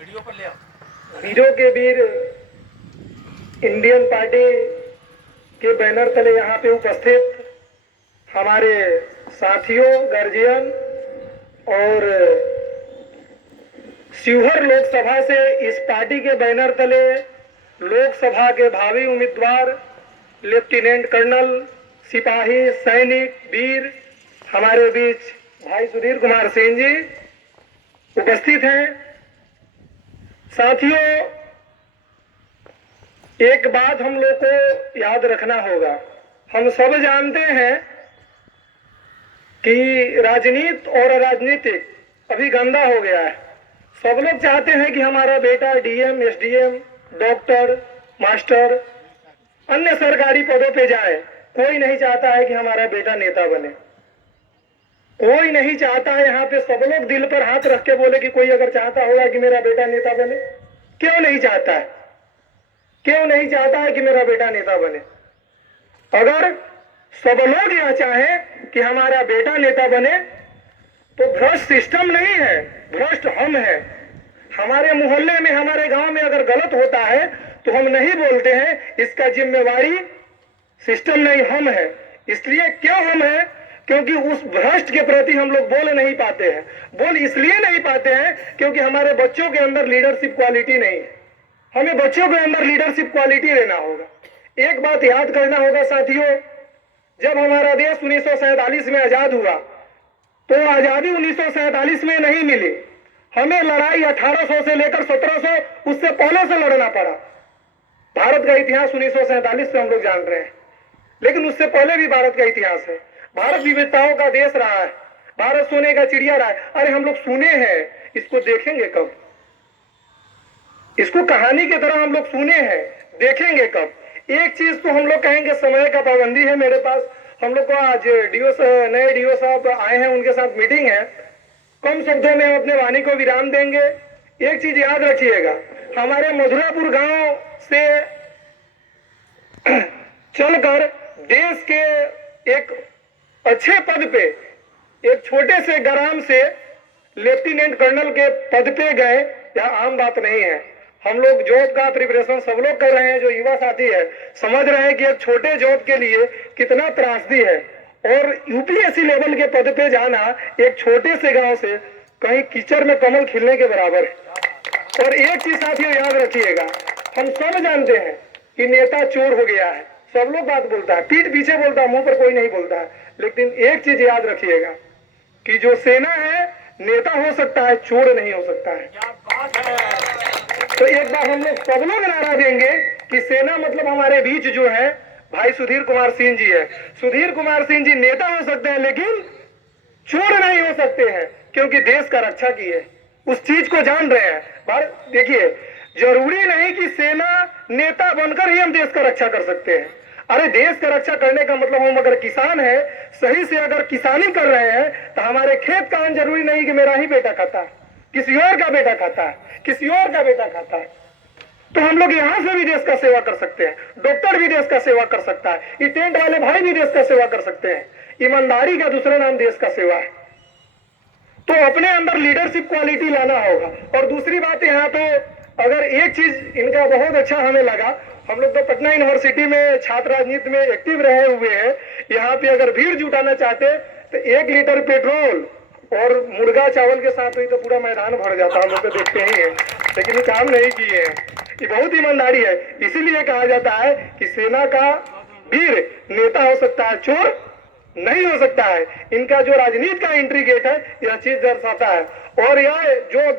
वीरों के वीर Indian party के बैनर तले यहाँ पे उपस्थित हमारे साथियों, गार्जियन और शिवहर लोकसभा से इस पार्टी के बैनर तले लोकसभा के भावी उम्मीदवार लेफ्टिनेंट कर्नल, सिपाही, सैनिक, वीर हमारे बीच भाई सुधीर कुमार सिंह जी उपस्थित हैं। साथियों, एक बात हम लोग को याद रखना होगा। हम सब जानते हैं कि राजनीति और राजनीतिक अभी गंदा हो गया है। सब लोग चाहते हैं कि हमारा बेटा डीएम, एसडीएम, डॉक्टर, मास्टर, अन्य सरकारी पदों पे जाए। कोई नहीं चाहता है कि हमारा बेटा नेता बने। कोई नहीं चाहता है। यहाँ पे सब लोग दिल पर हाथ रख के बोले कि कोई अगर चाहता होगा कि मेरा बेटा नेता बने। क्यों नहीं चाहता है? क्यों नहीं चाहता है कि मेरा बेटा नेता बने? अगर सब लोग यह चाहे कि हमारा बेटा नेता बने तो भ्रष्ट सिस्टम नहीं है, भ्रष्ट हम हैं। हमारे मोहल्ले में, हमारे गांव में अगर गलत होता है तो हम नहीं बोलते हैं, इसका जिम्मेवारी सिस्टम नहीं, हम है। इसलिए क्यों हम है? क्योंकि उस भ्रष्ट के प्रति हम लोग बोल नहीं पाते हैं। बोल इसलिए नहीं पाते हैं क्योंकि हमारे बच्चों के अंदर लीडरशिप क्वालिटी नहीं है। हमें बच्चों के अंदर लीडरशिप क्वालिटी लेना होगा। एक बात याद करना होगा साथियों, जब हमारा देश 1947 में आजाद हुआ तो आजादी 1947 में नहीं मिली। हमें लड़ाई 1800 से लेकर 1700 उससे पहले से लड़ना पड़ा। भारत का इतिहास 1947 से हम लोग जान रहे हैं, लेकिन उससे पहले भी भारत का इतिहास है। भारत विविधताओं का देश रहा है, भारत सोने का चिड़िया रहा है। अरे हम लोग सुने हैं, इसको देखेंगे कब? इसको कहानी की तरह हम लोग सुने हैं, देखेंगे कब? एक चीज तो हम लोग कहेंगे, समय का पाबंदी है मेरे पास। हम लोग को आज नए डीओ साहब आए हैं, उनके साथ मीटिंग है। कम शब्दों में हम अपने वाणी को विराम देंगे। एक चीज याद रखिएगा, हमारे मधुरापुर गांव से चलकर देश के एक अच्छे पद पे, एक छोटे से ग्राम से लेफ्टिनेंट कर्नल के पद पे गए, यह आम बात नहीं है। हम लोग जॉब का प्रिपरेशन सब लोग कर रहे हैं। जो युवा साथी है समझ रहे हैं कि एक छोटे जॉब के लिए कितना त्रासदी है। और यूपीएससी लेवल के पद पे जाना एक छोटे से गांव से कहीं कीचड़ में कमल खिलने के बराबर है। और एक चीज साथियों याद रखिएगा, हम सब जानते हैं कि नेता चोर हो गया है। सब लोग बात बोलता है, पीठ पीछे बोलता है, मुंह पर कोई नहीं बोलता है। लेकिन एक चीज याद रखिएगा कि जो सेना है, नेता हो सकता है, चोर नहीं हो सकता है। तो एक बार हम लोग सब लोग नारा देंगे कि सेना मतलब हमारे बीच जो है भाई सुधीर कुमार सिंह जी है। सुधीर कुमार सिंह जी नेता हो सकते हैं लेकिन चोर नहीं हो सकते हैं, क्योंकि देश का रक्षा की है, उस चीज को जान रहे हैं। देखिए, जरूरी नहीं कि सेना नेता बनकर ही हम देश का रक्षा कर सकते हैं। अरे देश का रक्षा करने का मतलब हम अगर किसान है, सही से अगर किसानी कर रहे हैं तो हमारे खेत का अन्न जरूरी नहीं कि मेरा ही बेटा खाता है, किसी और का बेटा खाता है, किसी और का बेटा खाता है। तो हम लोग यहां से भी देश का सेवा कर सकते हैं। डॉक्टर भी देश का सेवा कर सकता है, ये टेंट वाले भाई भी देश का सेवा कर सकते हैं। ईमानदारी का दूसरा नाम देश का सेवा है। तो अपने अंदर लीडरशिप क्वालिटी लाना होगा। और दूसरी बात यहाँ पे अगर एक चीज इनका बहुत अच्छा हमें लगा, हम लोग तो पटना यूनिवर्सिटी में छात्र राजनीति में एक्टिव रहे हुए हैं। यहाँ पे अगर भीड़ जुटाना चाहते तो 1 लीटर पेट्रोल और मुर्गा चावल के साथ हुई तो पूरा मैदान भर जाता। हम लोग तो देखते ही हैं, लेकिन ये काम नहीं किए हैं। ये बहुत ईमानदारी है। इसीलिए कहा जाता है कि सेना का वीर नेता हो सकता है, चोर नहीं हो सकता है। इनका जो राजनीति का एंट्री गेट है, यह चीज दर्शाता है। और यह जो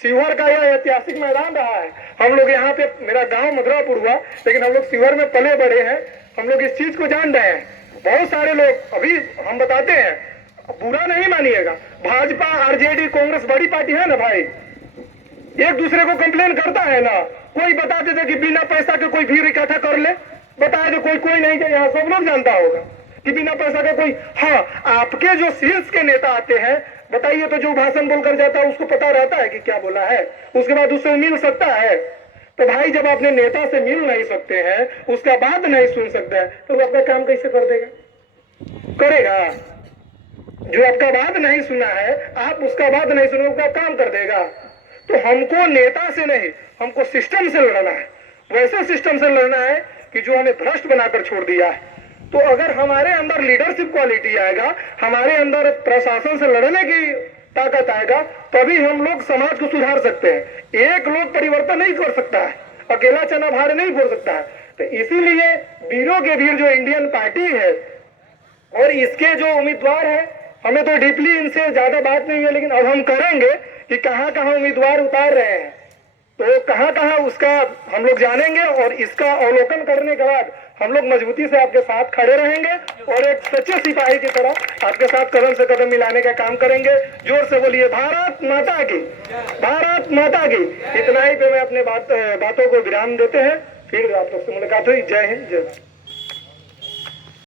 शिवहर का यह ऐतिहासिक मैदान रहा है, हम लोग यहाँ पे, मेरा गांव मधुरापुर हुआ लेकिन हम लोग शिवहर में पले बड़े हैं, हम लोग इस चीज को जान रहे हैं। बहुत सारे लोग अभी हम बताते हैं, बुरा नहीं मानिएगा, भाजपा, आरजेडी, कांग्रेस बड़ी पार्टी है ना भाई, एक दूसरे को कंप्लेन करता है ना। कोई बता देते कि बिना पैसा के कोई भीड़ इकट्ठा कर ले, बताया तो कोई नहीं जाए। यहाँ सब लोग जानता होगा कि बिना पैसा का कोई, हाँ आपके जो शीर्ष के नेता आते हैं, बताइए तो जो भाषण बोलकर जाता है उसको पता रहता है कि क्या बोला है, उसके बाद उससे मिल सकता है। तो भाई जब अपने नेता से मिल नहीं सकते हैं, उसका बात नहीं सुन सकते हैं, तो वो अपना काम कैसे कर देगा? करेगा? जो आपका बात नहीं सुना है, आप उसका बात नहीं सुनोगे, उसका काम कर देगा। तो हमको नेता से नहीं, हमको सिस्टम से लड़ना है। वैसे सिस्टम से लड़ना है कि जो हमें भ्रष्ट बनाकर छोड़ दिया है। तो अगर हमारे अंदर लीडरशिप क्वालिटी आएगा, हमारे अंदर प्रशासन से लड़ने की ताकत आएगा, तभी हम लोग समाज को सुधार सकते हैं। एक लोग परिवर्तन नहीं कर सकता है, अकेला चना भार नहीं फोड़ सकता है। तो इसीलिए वीरों के वीर जो इंडियन पार्टी है और इसके जो उम्मीदवार है, हमें तो डीपली इनसे ज्यादा बात नहीं है, लेकिन अब हम करेंगे कि कहां कहां उम्मीदवार उतार रहे हैं, तो कहां कहां उसका हम लोग जानेंगे और इसका अवलोकन करने के बाद हम लोग मजबूती से आपके साथ खड़े रहेंगे और एक सच्चे सिपाही की तरह आपके साथ कदम से कदम मिलाने का काम करेंगे। जोर से बोलिए भारत माता की, भारत माता की। इतना ही पे मैं अपने बातों को विराम देते हैं। फिर आप लोग से मुलाकात हुई। जय हिंद, जय भारत।